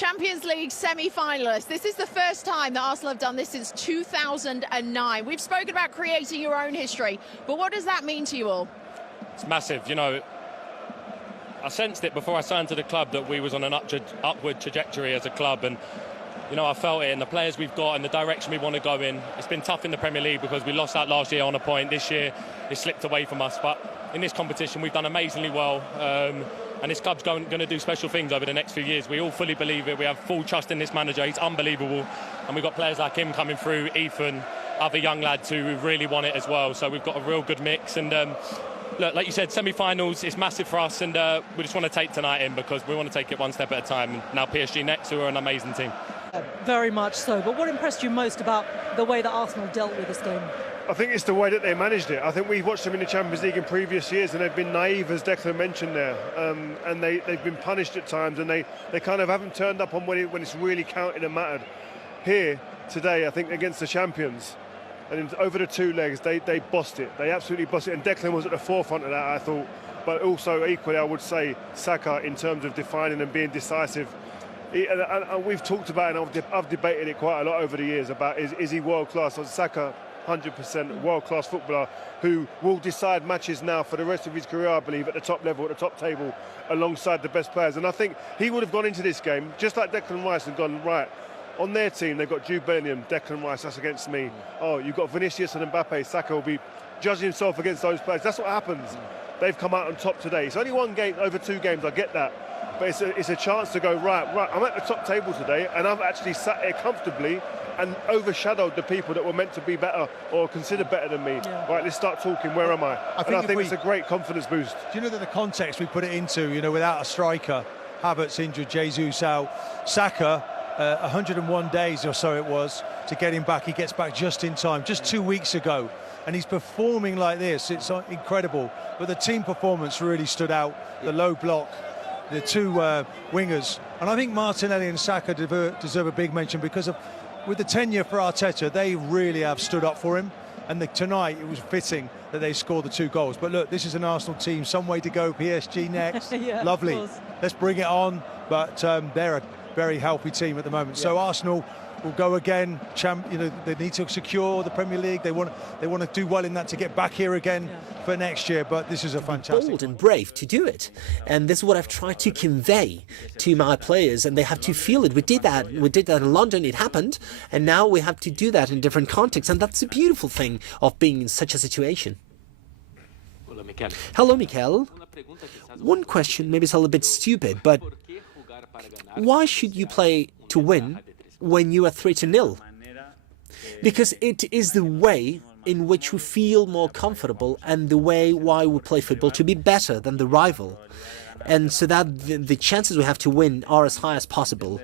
Champions League semi-finalists. This is the first time that Arsenal have done this since 2009. We've spoken about creating your own history, but what does that mean to you all? It's massive. You know, I sensed it before I signed to the club that we was on an upward trajectory as a club, and you know, I felt it in the players we've got and the direction we want to go in. It's been tough in the Premier League because we lost out last year on a point. This year it slipped away from us, but in this competition we've done amazingly well, and this club's going to do special things over the next few years. We all fully believe it. We have full trust in this manager. He's unbelievable, and we've got players like him coming through, Ethan, other young lads who really want it as well. So we've got a real good mix, and look, like you said, semi-finals is massive for us, and we just want to take tonight in because we want to take it one step at a time. Now PSG next, who are an amazing team. Very much so. But what impressed you most about the way that Arsenal dealt with this game? I think it's the way that they managed it. I think we've watched them in the Champions League in previous years, and they've been naive, as Declan mentioned there, and they've been punished at times, and they kind of haven't turned up on when it's really counted and mattered. Here today, I think against the champions, and over the two legs, they bossed it. They absolutely bossed it, and Declan was at the forefront of that, I thought. But also equally, I would say Saka in terms of defining and being decisive. And we've talked about it, and I've debated it quite a lot over the years about is he world-class? So Saka, 100% world-class footballer who will decide matches now for the rest of his career, I believe, at the top level, at the top table, alongside the best players. And I think he would have gone into this game, just like Declan Rice, and gone, right, on their team, they've got Jude Bellingham, Declan Rice, that's against me. Oh, you've got Vinicius and Mbappe, Saka will be judging himself against those players. That's what happens. They've come out on top today. It's only one game over 2 games, I get that. But it's a chance to go, right, I'm at the top table today, and I've actually sat here comfortably and overshadowed the people that were meant to be better or considered better than me. Yeah. Right, let's start talking, where am I? I think it's a great confidence boost. Do you know that the context we put it into, you know, without a striker, Havertz injured, Jesus out, Saka, 101 days or so it was to get him back. He gets back just in time, just 2 weeks ago, and he's performing like this. It's incredible. But the team performance really stood out, the low block, the two wingers, and I think Martinelli and Saka deserve a big mention because of, with the tenure for Arteta, they really have stood up for him, and tonight it was fitting that they scored the 2 goals. But look, this is an Arsenal team, some way to go, PSG next. Yeah, lovely, let's bring it on, but they're a very healthy team at the moment. Yeah. So Arsenal will go again. You know, they need to secure the Premier League. They want to do well in that to get back here again for next year. But this is a fantastic. Bold and brave to do it, and this is what I've tried to convey to my players, and they have to feel it. We did that in London. It happened, and now we have to do that in different contexts, and that's the beautiful thing of being in such a situation. Hello, Mikel. One question, maybe it's a little bit stupid, but why should you play to win when you are 3-0? Because it is the way in which we feel more comfortable and the way why we play football, to be better than the rival. And so that the chances we have to win are as high as possible.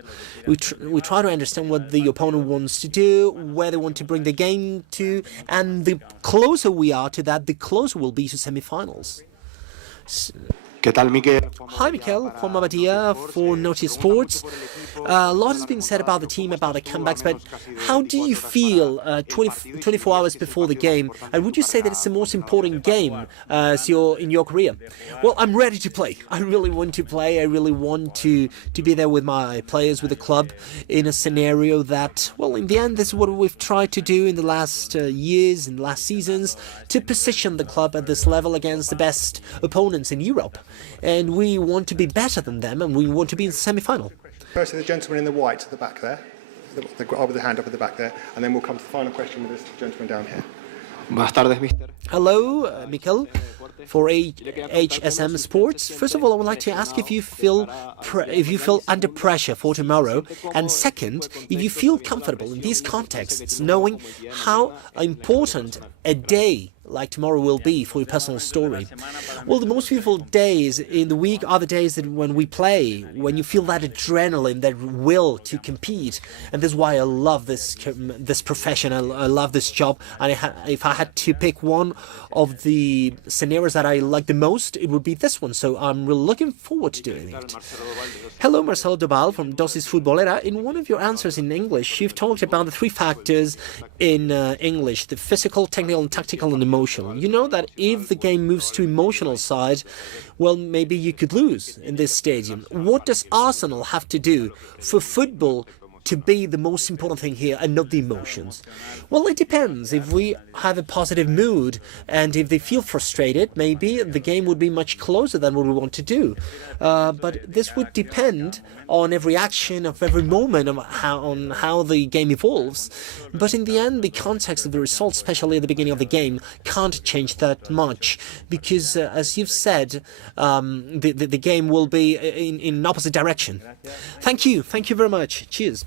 We try to understand what the opponent wants to do, where they want to bring the game to, and the closer we are to that, the closer we'll be to semi-finals. Hi, Mikel. Juan Mabadia for Notice Sports. A lot has been said about the team, about the comebacks, but how do you feel 24 hours before the game? And would you say that it's the most important game in your career? Well, I'm ready to play. I really want to play. I really want to be there with my players, with the club, in a scenario that, well, in the end, this is what we've tried to do in the last years, in the last seasons, to position the club at this level against the best opponents in Europe. And we want to be better than them, and we want to be in the semi-final. Firstly, the gentleman in the white at the back there, with the hand up at the back there, and then we'll come to the final question with this gentleman down here. Hello, Mikel, for HSM Sports. First of all, I would like to ask if you feel under pressure for tomorrow, and second, if you feel comfortable in these contexts, knowing how important a day like tomorrow will be for your personal story. Well, the most beautiful days in the week are the days that when we play, when you feel that adrenaline, that will to compete. And this is why I love this profession. I love this job. And if I had to pick one of the scenarios that I like the most, it would be this one. So I'm really looking forward to doing it. Hello, Marcelo Dobal from Dosis Futbolera. In one of your answers in English, you've talked about the 3 factors in English: the physical, technical, and tactical, and emotional. emotional. You know that if the game moves to emotional side, well, maybe you could lose in this stadium. What does Arsenal have to do for football to be the most important thing here and not the emotions? Well, it depends. If we have a positive mood and if they feel frustrated, maybe the game would be much closer than what we want to do. But this would depend on every action of every moment on how the game evolves. But in the end, the context of the results, especially at the beginning of the game, can't change that much because, as you've said, the game will be in opposite direction. Thank you very much. Cheers.